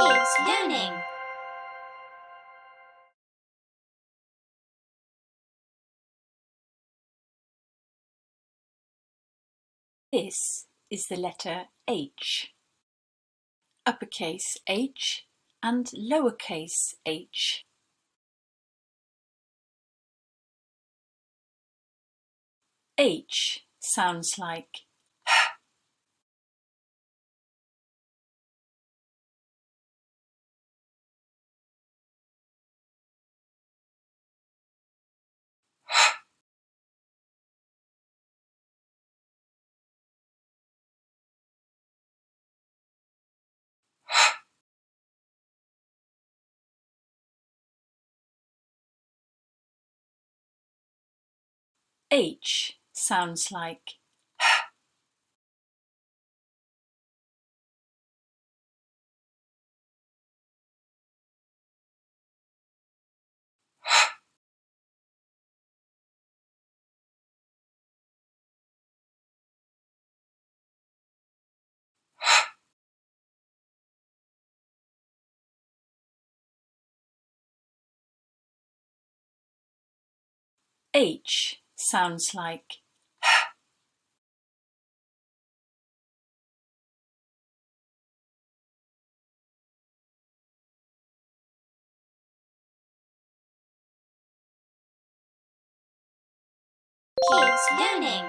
Kids learning. This is the letter H. Uppercase H and lowercase h. H sounds like H sounds like H sounds like Kids learning.